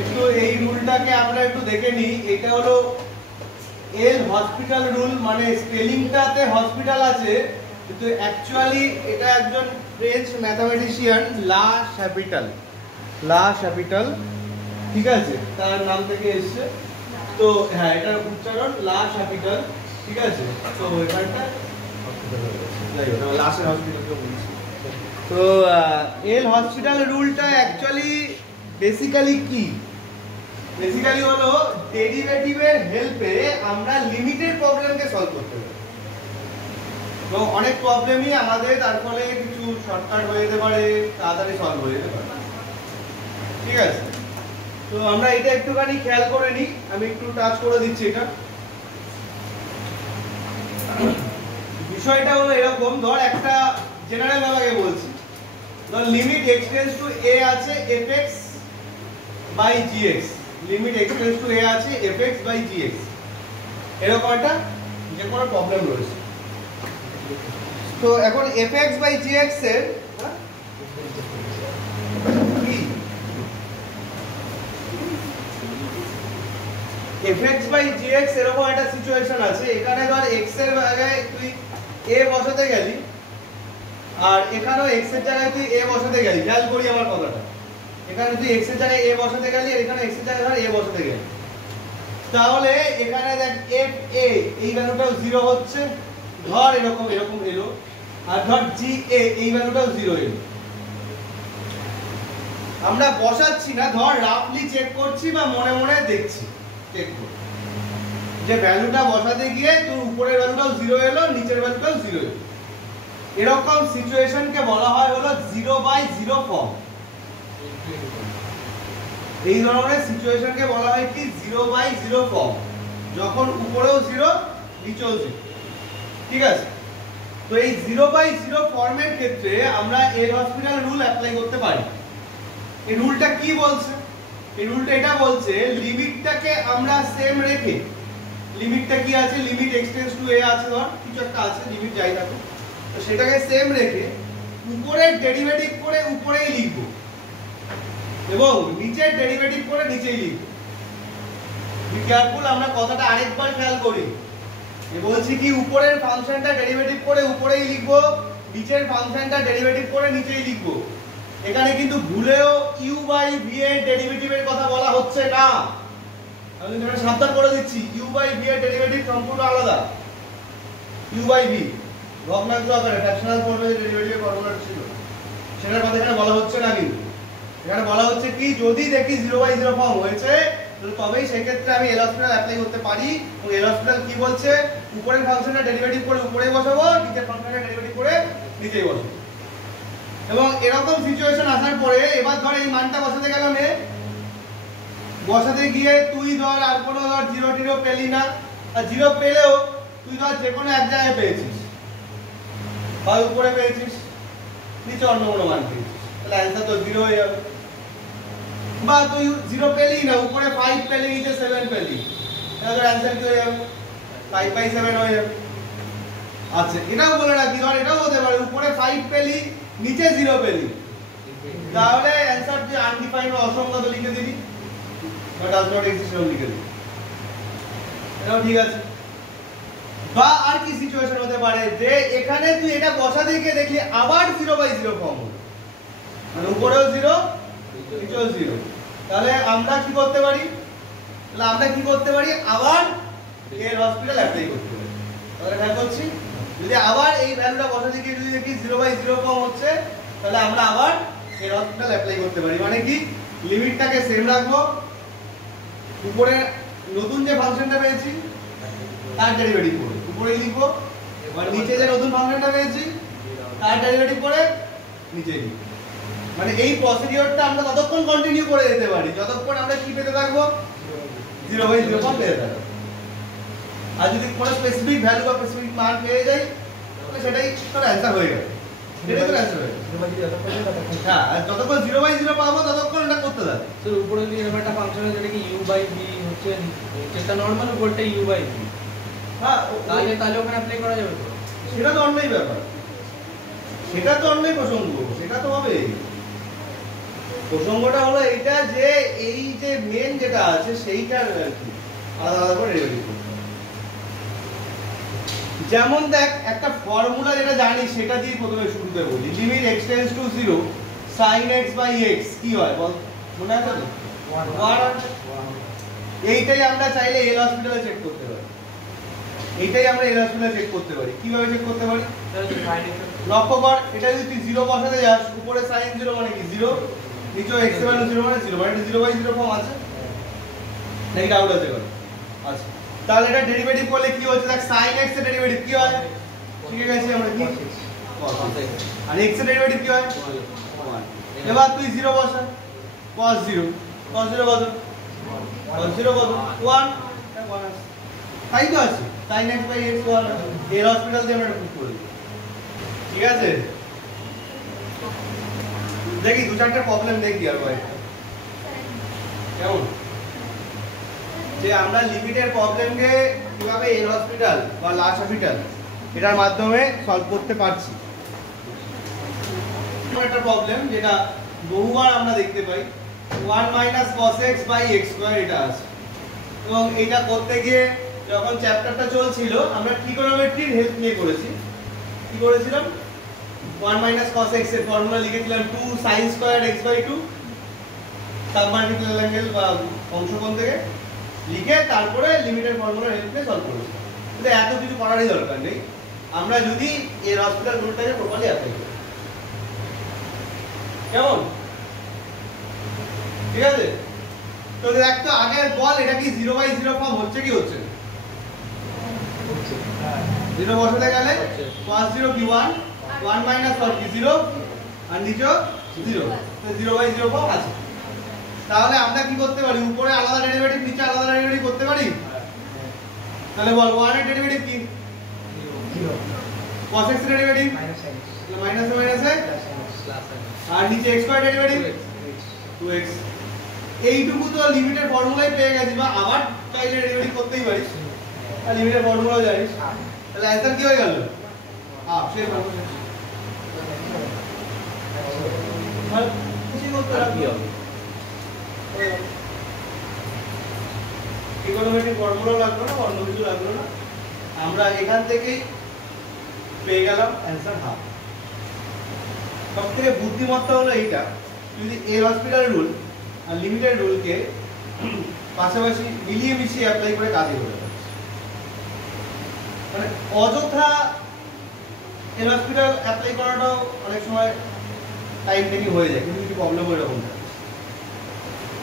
একটু এই রুলটাকে আমরা একটু দেখে নিই। এটা হলো এল হসপিটাল রুল, মানে স্পেলিংটাতে হসপিটাল আছে কিন্তু অ্যাকচুয়ালি এটা একজন ফ্রেঞ্চ ম্যাথামেটিশিয়ান লা শ্যাপিটাল, ঠিক আছে, তার নাম থেকে এসছে। তো হ্যাঁ, এটার উচ্চারণ লা শ্যাপিটাল, ঠিক আছে। তো এখানটা লাসের হসপিটালকে বলছি। তো এল হসপিটাল রুলটা অ্যাকচুয়ালি বেসিক্যালি কি? বেসিক্যালি হলো ডেরিভেটিভের হেল্পে আমরা লিমিটেড প্রবলেমকে সলভ করতে পারি। তো অনেক প্রবলেমই আমাদের তার ফলে কিছু শর্টকাট হয়ে যেতে পারে, তাড়াতাড়ি সলভ হয়ে যেতে পারে, ঠিক আছে। তো আমরা এটা একটুখানি খেয়াল করে নিই, আমি একটু টাচ করে দিচ্ছি। এটা বিষয়টা হলো এরকম, ধর একটা জেনারেল ভাবে বলছি, ধর limit x tends to a আছে fx by gx, limit x tends to a আছে fx বাই gx, এরকম একটা যে কোনো প্রবলেম রয়েছে। তো এখন fx বাই gx এর কি fx বাই gx এরকম একটা সিচুয়েশন আছে। এখানে ধর x এর জায়গায় তুই a বসাতে গেলি, আর এখানেও x এর জায়গায় তুই a বসাতে গেলি। খেয়াল করি আমার কথাটা, এখানে তুই x এর জায়গায় a বসাতে গেলি, আর এখানে x এর জায়গায় ধর a বসাতে গেলি, তাহলে এখানে দেখ f a এই ভ্যালুটাও 0 হচ্ছে, ধর এরকম এরকম এলো, আর ধর g a এই ভ্যালুটাও 0 এলো। আমরা বসাচ্ছি না, ধর রাফলি চেক করছি বা মনে মনে দেখছি, চেক করি যে ভ্যালুটা বসাতে গিয়ে তোর উপরের ভ্যালুটাও 0 এলো, নিচের ভ্যালুটাও 0 এলো। এরকম সিচুয়েশনকে বলা হয় হলো 0/0 ফর্ম। এই ধরনের সিচুয়েশনকে বলা হয় কি 0/0 ফর্ম, যখন উপরেও 0 নিচেও 0, ঠিক আছে। তো এই 0/0 ফর্মের ক্ষেত্রে আমরা এল হসপিটাল রুল অ্যাপ্লাই করতে পারি। এই রুলটা কি বলছে? এই রুলটা এটা বলছে লিমিটটাকে আমরা সেম রেখে, লিমিটটা কি আছে, limit x tends to a আছে, ধর কিছু একটা আছে লিমিট যাই থাকুক, তো সেটাকে সেম রেখে উপরের ডেরিভেটিভ করে উপরেই লিখব এবং নিচের ডেরিভেটিভ করে নিচেই লিখব। বি কেয়ারফুল, আমরা কথাটা আরেকবার খেয়াল করি। বলছি কি উপরের ফাংশনটা ডেরিভেটিভ করে উপরেই লিখব, নিচের ফাংশনটা ডেরিভেটিভ করে নিচেই লিখব। এখানে কিন্তু ভুলেও u বাই v এর ডেরিভেটিভের কথা বলা হচ্ছে না, আমি তোমাকে সাবধান করে দিচ্ছি। u বাই v এর ডেরিভেটিভ সম্পূর্ণ আলাদা। u বাই v ভগ্নাংশ আকারে ফ্র্যাকশনাল ফর্মে যে ডেরিভেটিভের ফর্মুলা ছিল সেটার কথা এখানে বলা হচ্ছে না। কিন্তু এখানে বলা হচ্ছে কি যদি দেখি 0/0 ফর্ম হয়েছে তবেই সেই ক্ষেত্রে আমি এল হসপিটাল অ্যাপ্লাই করতে পারি। এবং এল হসপিটাল কি বলছে, উপরের ফাংশনটা ডেরিভেটিভ করে উপরেই বসাবো, নিচের ফাংশনটা ডেরিভেটিভ করে নিচেই বসাবো। এবং এরকম সিচুয়েশন আসার পরে এবার ধর এই মানটা বসাতে গেল, বসাতে গিয়ে তুই ধর আর কোনো ধর 0 পেলি না, আর 0 পেলেও তুই ধর যে কোনো এক জায়গায় পেয়েছিস, হয় উপরে পেয়েছিস নিচে অন্য কোনো মান পেয়েছিস, তাহলে অ্যান্সার তো 0 হয়ে যাবে। বা তুই 0 পেলি না, উপরে 5 পেলি নিচে 7 পেলি, তাহলে তোর অ্যান্সার কি হয়ে যাবে, 5/7 হয়ে যাবে। আচ্ছা, এটাও বলে রাখি, ধর এটাও হতে পারে উপরে 5 পেলি নিচে 0 পেলি, তাহলে অ্যান্সার যে আনডিফাইন্ড বা অসংজ্ঞাত লিখে দিবি বা ডাজ নট এক্সিস্ট লিখে দিবি, এটাও ঠিক আছে। বা আর কি সিচুয়েশন হতে পারে যে এখানে তুই এটা বসাতে গিয়ে দেখলি আবার 0/0 ফর্ম হলো, মানে উপরেও 0 নিচেও 0, তাহলে আমরা কি করতে পারি, আবার এর হসপিটাল অ্যাপ্লাই করতে পারি। তাহলে খেয়াল করছি, যদি আবার এই ভ্যালুটা বসাতে গিয়ে যদি দেখি 0/0 ফর্ম হচ্ছে, তাহলে আমরা আবার এর হসপিটাল অ্যাপ্লাই করতে পারি। মানে কি লিমিটটাকে সেম রাখবো, উপরে নতুন যে ফাংশনটা পেয়েছি তার ডেরিভেটিভ করে উপরেই লিখবো, আর নিচে যে নতুন ফাংশনটা পেয়েছি তার ডেরিভেটিভ করে নিচে লিখবো। মানে এই প্রসিডিওরটা আমরা ততক্ষণ কন্টিনিউ করে যেতে পারি যতক্ষণ আমরা কি পেতে থাকবো, 0/0 ফর্ম পেতে থাকবো। আর যদি কোনো স্পেসিফিক ভ্যালু বা স্পেসিফিক মান পেয়ে যাই তাহলে সেটাই তোর অ্যান্সার হয়ে যাবে, এটাই তোর অ্যান্সার হয়ে যাবে। হ্যাঁ, আর যতক্ষণ 0/0 পাবো ততক্ষণ এটা করতে থাকবে। তো উপরে যদি এরকম একটা ফাংশন আছে যেটা কি u/v হচ্ছে, যেটা নরমাল উপরটা u/v, হ্যাঁ তাহলে ওখানে অ্যাপ্লাই করা যাবে তো? সেটা তো অন্যই ব্যাপার, সেটা তো অন্যই প্রসঙ্গ, সেটা তো হবে। প্রসঙ্গটা হলো এইটা যে এই যে মেন যেটা আছে সেইটার আর কি আলাদা আলাদা করে ডেরিভেটিভ করতে হবে। যেমন দেখ একটা ফর্মুলা যেটা জানি সেটা দিয়ে প্রথমে শুরুতে বলি, limit x tends to 0 sin x by x কি হয় বল, মনে আছে তো 1। এইটাই আমরা চাইলে এল হসপিটালে চেক করতে পারি, এইটাই আমরা এল হসপিটালে চেক করতে পারি। কিভাবে চেক করতে পারি, লক্ষ্য কর এটা যদি তুই 0 বসাতে যাস, উপরে sin 0 মানে কি 0, নিচে x এর ভ্যালু 0 মানে 0, মানে এটা 0/0 ফর্ম আছে নাকি ডাউট আছে কোনো? আচ্ছা তাহলে এটা ডেরিভেটিভ করলে কি হচ্ছে, দেখ sin x এর ডেরিভেটিভ কি হয়, শিখে গেছি আমরা কি cos x, আর x এর ডেরিভেটিভ কি হয় 1। এবার তুই 0 বসা, cos 0 কত, cos 0 কত 1, তাই তো আছে sin x বাই x 1, এর হসপিটাল দিয়ে আমরা প্রুফ করে দিই। ঠিক আছে, দেখি দু চারটা প্রবলেম দেখি আর ভাই কেমন, যে আমরা লিমিটের প্রবলেমকে কিভাবে এল হসপিটাল বা লার্জ হসপিটাল এটার মাধ্যমে সলভ করতে পারছি। একটা প্রবলেম যেটা বহুবার আমরা দেখতে পাই, 1 minus cos x by x square এটা আছে, এবং এটা করতে গিয়ে যখন চ্যাপ্টারটা চলছিল আমরা ট্রিগোনোমেট্রির হেল্প নিয়ে করেছি। কি করেছিলাম, 1 মাইনাস cos x এর ফর্মুলা লিখেছিলাম 2 sin square x by 2 submultiple angle বা অংশকোণ থেকে লিখে তারপরে লিমিটের ফর্মুলার হেল্প নিয়ে সলভ করেছি। কিন্তু এত কিছু করারই দরকার নেই, আমরা যদি এর হসপিটাল রুলটাকে প্রপারলি অ্যাপ্লাই করি। কেমন, ঠিক আছে? তো দেখ তো আগে বল এটা কি 0/0 ফর্ম হচ্ছে কি হচ্ছে না? 0 বসাতে গেলে cos 0 কি 1, 1 মাইনাস cos কি 0, আর নিচে 0, তো 0/0 ফর্ম আছে। তাহলে আমরা কি করতে পারি, উপরে আলাদা ডেরিভেটিভ নিচে আলাদা ডেরিভেটিভ করতে পারি। তাহলে বল 1 এর ডেরিভেটিভ কি 0, cos x এর ডেরিভেটিভ মাইনাস মাইনাস আর নিচে x স্কয়ার ডেরিভেটিভ 2x। এইটুকু তো লিমিটের ফর্মুলাই পেয়ে গেছি, বা আবার চাইলে ডেরিভেটিভ করতেই পারিস, আর লিমিটের ফর্মুলাও জানিস। তাহলে অ্যানসার কি হয়ে গেল, হাফ শেষ হবে। আর কিছু করতে রাখবি হবে, ট্রিগোনোমেট্রিক ফর্মুলা লাগলো না, অন্য কিছু লাগলো না, আমরা এখান থেকেই পেয়ে গেলাম অ্যানসার হাফ। সবথেকে বুদ্ধিমত্তা হলো এইটা, যদি এ হসপিটাল রুল আর লিমিটেড রুলকে পাশাপাশি মিলিয়ে মিশিয়ে অ্যাপ্লাই করে কাজে করে দেয়। মানে অযথা এর হসপিটাল অ্যাপ্লাই করাটাও অনেক সময় টাইম টেকিং হয়ে যায়, কিন্তু কিছু প্রবলেম এরকম থাকে।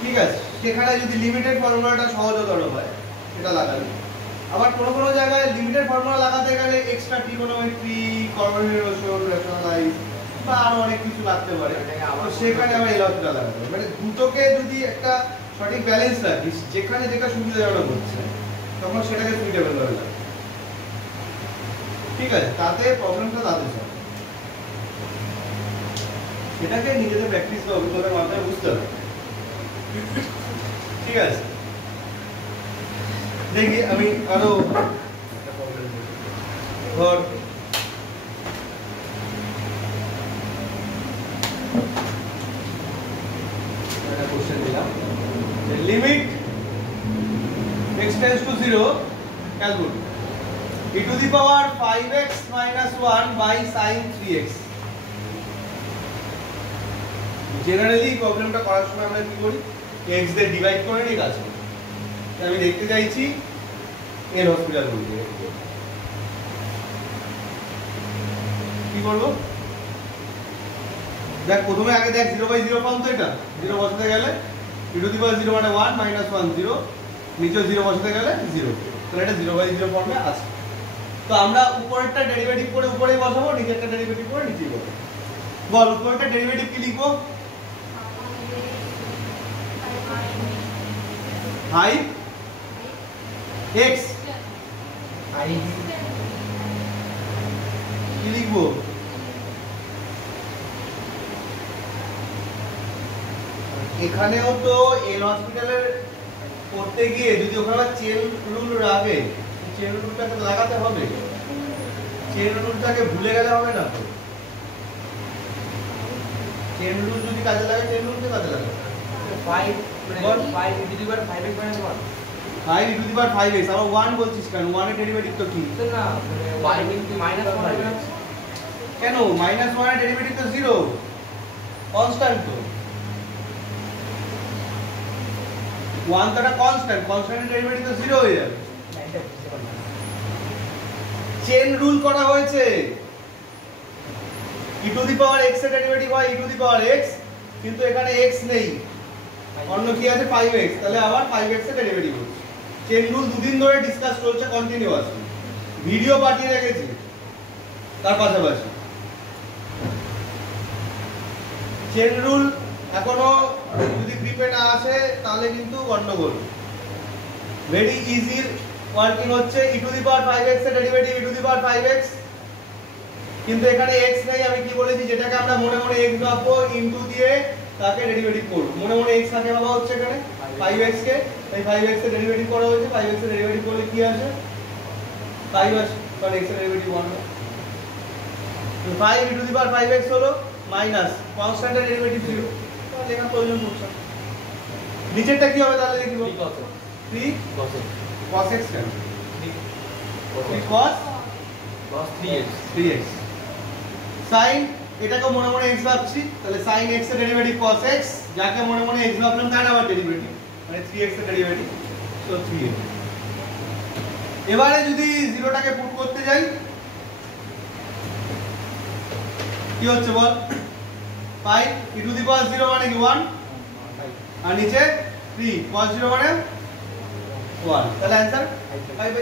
ঠিক আছে, সেখানে যদি লিমিটেড ফর্মুলাটা সহজতর হয় সেটা লাগালে, আবার কোনো জায়গায় লিমিটেড ফর্মুলা লাগাতে গেলে এক্সট্রা ট্রিগোনোমেট্রি, কর্ডিনেশন, রেশনালাইজ বা আরো অনেক কিছু লাগতে পারে, সেখানে আবার এল হসপিটাল লাগাতে হবে। মানে দুটোকে যদি একটা সঠিক ব্যালেন্স রাখিস, যেখানে যেটা সুবিধাজনক হচ্ছে তখন সেটাকে সুইটেবল ভাবে লাগে। ঠিক আছে, তাতে প্রবলেমটা তাদের সব, সেটাকে নিজেদের প্র্যাকটিস বা অভিজ্ঞতার মাধ্যমে বুঝতে হবে। ঠিক আছে, দেখি আমি আরো ধর একটা কোশ্চেন দিলাম, limit x tends to 0 calculate e to the power 5x minus 1 by sin 3x। Generally প্রবলেমটা করার সময় আমরা কি করি, x দিয়ে ডিভাইড করে নিই কাজ করি। আমি দেখতে চাইছি এর হসপিটাল রুল দিয়ে কি করব। দেখ প্রথমে আগে দেখ 0/0 ফর্ম, তো এটা 0 বসাতে গেলে e to the power 0 মানে 1 minus 1 0, নিচে 0 বসাতে গেলে 0, তাহলে এটা 0/0 ফর্মে আছে। তো আমরা উপরেরটা ডেরিভেটিভ করে উপরেই বসাবো, নিচেরটা ডেরিভেটিভ করে নিচেই বসাবো। বল উপরেরটা ডেরিভেটিভ কি লিখবো, 5x কি লিখবো, এখানেও তো এল হসপিটালের করতে গিয়ে যদি ওখানে চেন রুল রাখে, চেন রুলটাকে লাগাতে হবে, চেন রুলটাকে ভুলে গেলে হবে না। তো চেন রুল যদি কাজে লাগে, চেন রুলকে কাজে লাগে, 5 বল। 5 e to the power 5x minus 1 5 e to the power 5x আবার 1 বলছিস কেন? 1 এর ডেরিভেটিভ তো কি? তো না মানে 1 minus 1 কেন -1 এর ডেরিভেটিভ তো 0 কনস্ট্যান্ট তো 1 তো একটা কনস্ট্যান্ট কনস্ট্যান্টের ডেরিভেটিভ তো 0 হয়ে যাবে। চেন রুল করা হয়েছে e to the power x এর ডেরিভেটিভ হয় e to the power x কিন্তু এখানে x নেই অন্য কি আছে 5x তাহলে আবার 5x এর ডেরিভেটিভ হচ্ছে। চেন রুল দুদিন ধরে ডিসকাস করছে কন্টিনিউয়াসলি ভিডিও পাঠিয়ে রেখেছি তার পাশাপাশি চেন রুল এখনো যদি গ্রিপে না আসে তাহলে কিন্তু গন্ডগোল। ভেরি ইজি ওয়ার্কিং হচ্ছে e to the power 5x এর derivative e to the power 5x কিন্তু এখানে x নেই আমি কি বলেছি যেটাকে আমরা মনে মনে x ভাববো ইনটু দিয়ে তাকে ডেরিভেটিভ করব মনে মনে x কাকে ভাবা হচ্ছে এখানে 5x কে তাই 5x এর ডেরিভেটিভ করা হয়েছে 5x এর ডেরিভেটিভ করলে কি আসে 5 আসে কারণ x এর ডেরিভেটিভ 1 তো 5 e to the power 5x হলো মাইনাস কনস্ট্যান্টের ডেরিভেটিভ 0 তাহলে লেখার প্রয়োজন পড়ছে না। নিচেরটা কি হবে তাহলে লিখব 3 cos x কেন 3 cos 3x sin এটাকে মনে মনে x ভাবছি তাহলে sin x এর ডেরিভেটিভ cos x যাকে মনে মনে x ভাবলাম তার আবার ডেরিভেটিভ মানে 3x এর ডেরিভেটিভ সো 3x। এবারে যদি 0 টাকে পুট করতে যাই কি হচ্ছে বল 5 e টু দি পাওয়ার 0 মানে কি 1 আর নিচে 3 cos 0 মানে 1 তাহলে आंसर 5/3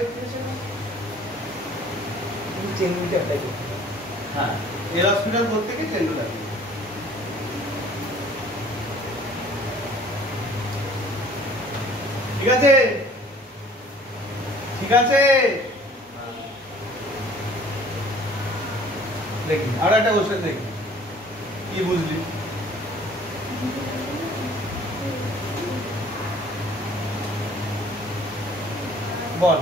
চেন রুলটা অ্যাপ্লাই করতে হ্যাঁ এর হসপিটাল করতে কি চেন রুল আছে ঠিক আছে ঠিক আছে দেখি আর একটা কোশ্চেন দেখি কি বুঝলি বল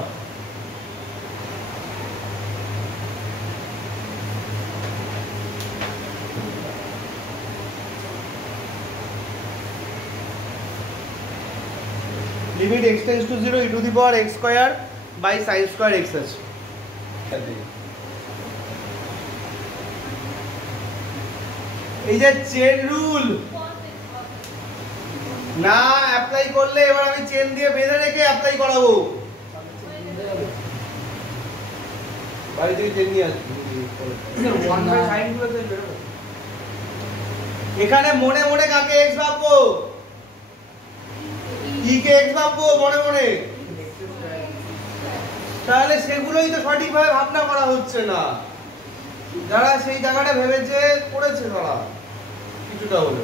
limit x tends to 0 e to the power x square by sin square x আছে এই যে চেন রুল না অ্যাপ্লাই করলে এবার আমি চেন দিয়ে বেঁধে রেখে অ্যাপ্লাই করাবো বাড়ি থেকে চেন নিয়ে আসবি 1/sin গুলো তো বের হবে এখানে মনে মনে কাকে x ভাববো e কে x ভাববো মনে মনে তাহলে সেগুলোই তো সঠিকভাবে ভাবনা করা হচ্ছে না যারা সেই জায়গাটা ভেবেছে করেছে তারা কিছুটা হলো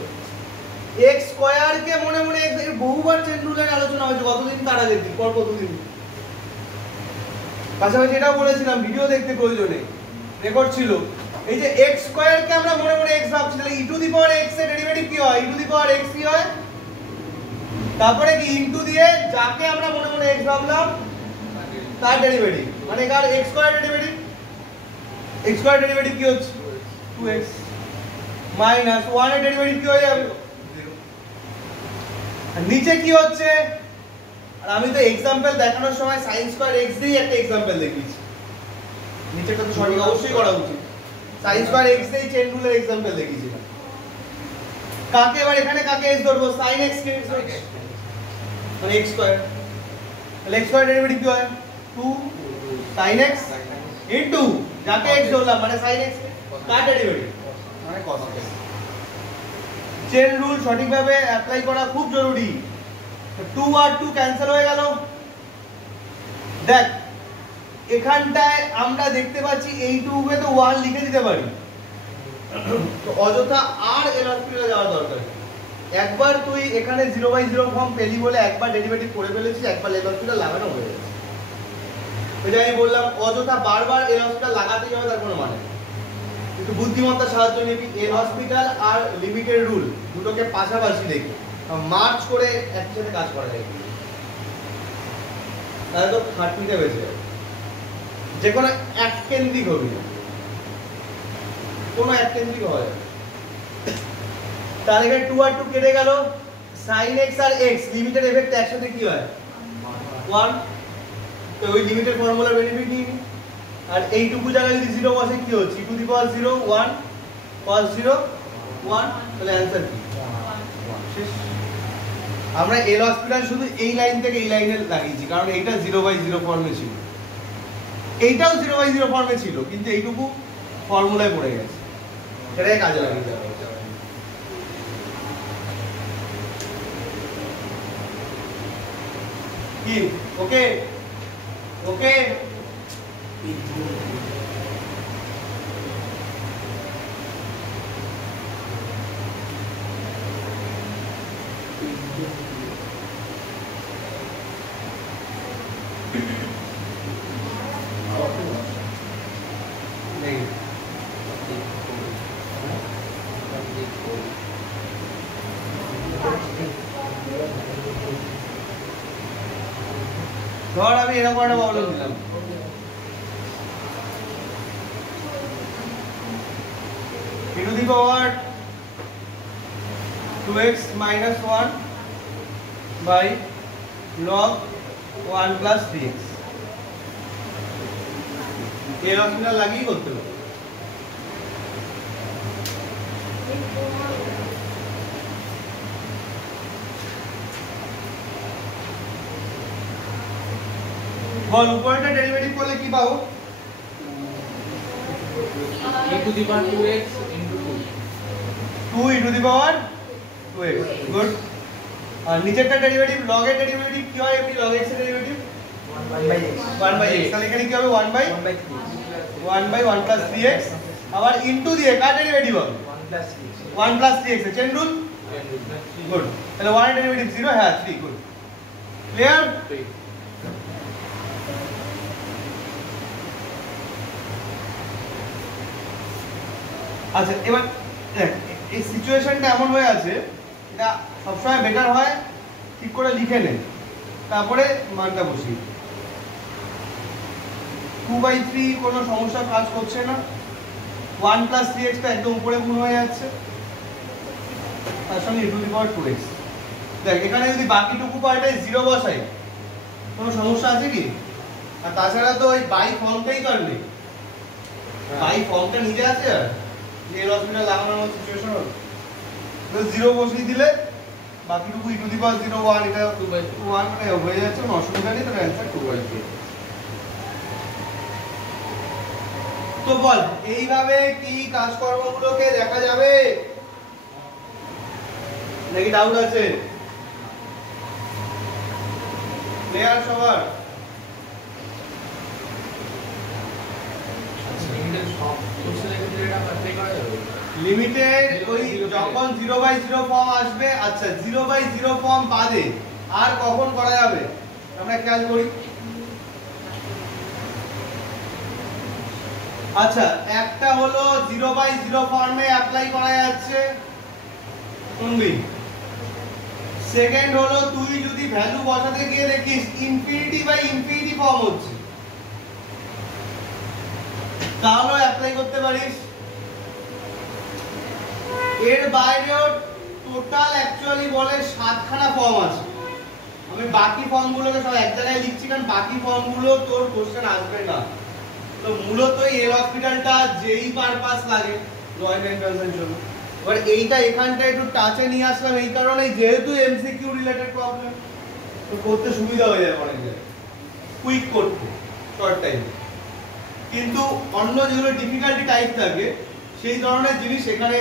x স্কয়ার কে মনে মনে x এর বহুবার চেন রুলের আলোচনা হয়েছে কতদিন তার আগে পর কতদিন পাশাপাশি এটাও বলেছিলাম ভিডিও দেখতে প্রয়োজনে রেকর্ড ছিল এই যে x স্কয়ার কে আমরা মনে মনে x ভাবছি তাহলে e to the power x এর ডেরিভেটিভ কি হয় e to the power x কি হয় তারপরে কি ইনটু দিয়ে যাকে আমরা মনে মনে x ভাবলাম তার ডেরিভেটিভ মানে কার x square derivative x square derivative কি হচ্ছে 2x মাইনাস 1 এর ডেরিভেটিভ কি হয়ে যাবে 0 আর নিচে কি হচ্ছে আর আমি তো एग्जांपल দেখানোর সময় sin স্কয়ার x দিয়ে একটা एग्जांपल দেখিয়েছি নিচেটা তো সঠিক অবশ্যই করা উচিত sin স্কয়ার x দিয়ে চেন রুলের एग्जांपल দেখিয়েছিলাম কাকে এবার এখানে কাকে x ধরবো sin x কে x ধরবো মানে x স্কয়ার তাহলে x স্কয়ার ডেরিভেটিভ কি হয় 2 sin x ইনটু যাকে x ধরলাম মানে sin x কার ডেরিভেটিভ মানে cos x চেন রুল সঠিকভাবে অ্যাপ্লাই করা খুব জরুরি 2 আর 2 ক্যান্সেল হয়ে গেল দেখ এখানটায় আমরা দেখতে পাচ্ছি এই 2 কে তো 1 লিখে দিতে পারি তো অযথা আর এল হসপিটালে যাওয়ার দরকার নেই একবার তুই এখানে 0/0 ফর্ম পেলি বলে একবার ডেরিভেটিভ করে ফেলেছিস একবার এল হসপিটাল লাগানো হয়ে গেছে ওইটা আমি বললাম অযথা বারবার এল হসপিটাল লাগাতে যাবে তার কোনো মানে একটু বুদ্ধিমত্তার সাহায্য নিবি এল হসপিটাল আর লিমিটেড রুল দুটোকে পাশাপাশি রেখে মার্চ করে একসাথে কাজ করা যায় তাহলে তো খাটনিটা বেঁচে যাবে যে কোনো এক কেন্দ্রিক হবে না কোনো এক কেন্দ্রিক হয় তাহলে এখানে 2 আর 2 কেটে গেল sin x আর x লিমিটের এফেক্ট একসাথে কি হয় 1 তো ওই লিমিটের ফর্মুলার বেনিফিট নিই আর এইটুকু জায়গায় যদি 0 বসে কি হচ্ছে e to the power 0 1 cos 0 1 তাহলে অ্যানসার কি শেষ আমরা এল হসপিটাল শুধু এই লাইন থেকে এই লাইনে লাগিয়েছি কারণ এইটা 0/0 ফর্মে ছিল এইটাও 0/0 ফর্মে ছিল কিন্তু এইটুকু ফর্মুলায় পড়ে গেছে সেটাই কাজে লাগিয়ে দেওয়া কি ওকে ওকে ধর আমি এরকম একটা প্রবলেম দিলাম e to the power 2x minus 1 by log 1 plus 3x এর অসুবিধা লাগিয়ে করতে হবে বল উপরেটা ডেরিভেটিভ করলে কি পাবো e to the power 2x into 2 2 e to the power 2x good আর নিচেরটা ডেরিভেটিভ log এর ডেরিভেটিভ কি হয় এমনি log x এর ডেরিভেটিভ 1 by x তাহলে এখানে কি হবে 1 by 1 plus 3x আবার ইনটু দিয়ে কার ডেরিভেটিভ হবে 1 plus 3x এর চেন রুল গুড তাহলে 1 এর ডেরিভেটিভ 0 হ্যাঁ 3 গুড ক্লিয়ার আচ্ছা এবার এই সিচুয়েশনটা এমন হয়ে আছে এটা সবসময় বেটার হয় ঠিক করে লিখে নেন তারপরে মানটা বসিয়ে 2/3 কোনো সমস্যা কাজ করছে না 1 plus 3x টা একদম উপরে গুণ হয়ে যাচ্ছে তার সঙ্গে e to the power 2x দেখ এখানে যদি বাকিটুকু পার্টে 0 বসাই কোনো সমস্যা আছে কি আর তাছাড়া তো ওই বাই ফর্মটাই তো আর নেই বাই ফর্মটা নিজে আছে আর যে হসপিটাল লাগানোর মতো সিচুয়েশন হলো তো 0 বসিয়ে দিলে বাকিটুকু e to the power 0 1 এটা 2/1 মানে হয়ে যাচ্ছে কোনো অসুবিধা নেই তাহলে অ্যানসার 2/3 তো বল এইভাবে কি কাজকর্মগুলোকে দেখা যাবে নাকি ডাউট আছে ক্লিয়ার সবার লিমিটেড ওই যখন 0/0 ফর্ম আসবে আচ্ছা 0/0 ফর্ম বাদে আর কখন করা যাবে আমরা খেয়াল করি আচ্ছা একটা হলো 0/0 ফর্মে অ্যাপ্লাই করা যাচ্ছে শুনবি সেকেন্ড হলো তুই যদি ভ্যালু বসাতে গিয়ে দেখিস ইনফিনিটি ফর্ম হচ্ছে তাহলে অ্যাপ্লাই করতে পারিস এর বাইরেও টোটাল অ্যাকচুয়ালি বলে 7খানা ফর্ম আছে আমি বাকি ফর্মগুলোকে সব এক জায়গায় লিখছি কারণ বাকি ফর্মগুলো তোর কোশ্চেন আসবে না তো মূলত এই হসপিটালটা যেই পারপাস লাগে জয়েন্ট এন্ট্রান্সের জন্য এবার এইটা এখানটা একটু টাচে নিয়ে আসলাম এই কারণে যেহেতু এমসিকিউ রিলেটেড প্রবলেম তো করতে সুবিধা হয়ে যায় অনেক জায়গায় কুইক করতে শর্ট টাইমে কিন্তু অন্য যেগুলো ডিফিকাল্টি টাইপ থাকে সেই ধরনের জিনিস এখানে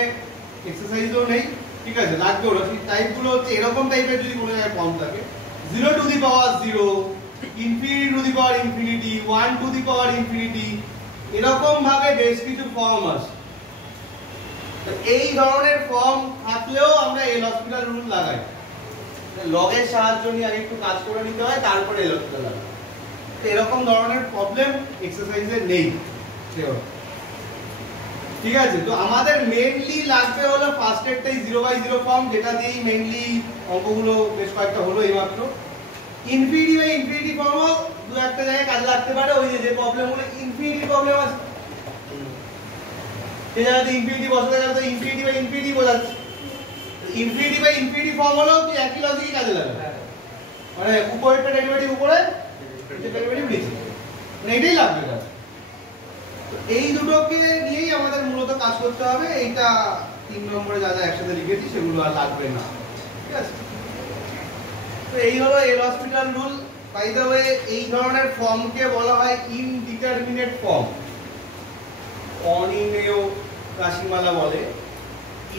এক্সারসাইজও নেই ঠিক আছে লাগবে ওরা সেই টাইপগুলো হচ্ছে এরকম টাইপের যদি কোনো জায়গায় ফর্ম থাকে 0 to the power 0 infinity to the power infinity 1 to the power infinity এরকম ভাবে বেশ কিছু ফর্ম আছে তো এই ধরনের ফর্ম থাকলেও আমরা এল হসপিটাল রুল লাগাই লগের সাহায্য নিয়ে আগে একটু কাজ করে নিতে হয় তারপরে এল হসপিটাল লাগাই তো এরকম ধরনের প্রবলেম এক্সারসাইজে নেই ঠিক আছে তো আমাদের মেইনলি লাগবে হলো ফার্স্ট এডটাই 0/0 ফর্ম যেটা দিয়েই মেইনলি অঙ্কগুলো বেশ কয়েকটা হলো এইমাত্র ইনফিনিটি ফর্মও দু একটা জায়গায় কাজে লাগতে পারে ওই যে প্রবলেমগুলো ইনফিনিটি প্রবলেম আছে এই জায়গাতে ইনফিনিটি বসাতে গেলে তো ইনফিনিটি বোঝাচ্ছে ইনফিনিটি বাই ইনফিনিটি ফর্ম হলো তুই একই লজিকই কাজে লাগাবে। হ্যাঁ মানে উপরেরটা ডেরিভেটিভ উপরে, নিচের ডেরিভেটিভ নিচে, মানে এটাই লাগবে কাজ। এই দুটোকে নিয়েই আমাদের মূলত কাজ করতে হবে। এইটা 3 নম্বরে যা যা একসাথে লিখেছি সেগুলো আর লাগবে না, ঠিক আছে? তো এই হলো L hospital rule. By the way, এই ধরনের ফর্মকে বলা হয় ইনডিটারমিনেট ফর্ম। অনির্ণেয় রাশিমালা বলে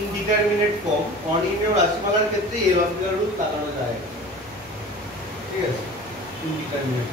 ইনডিটারমিনেট ফর্ম। অনির্ণেয় রাশিমালার ক্ষেত্রে এল হসপিটাল রুল লাগানো যায়, ঠিক আছে? ইনডিটারমিনেট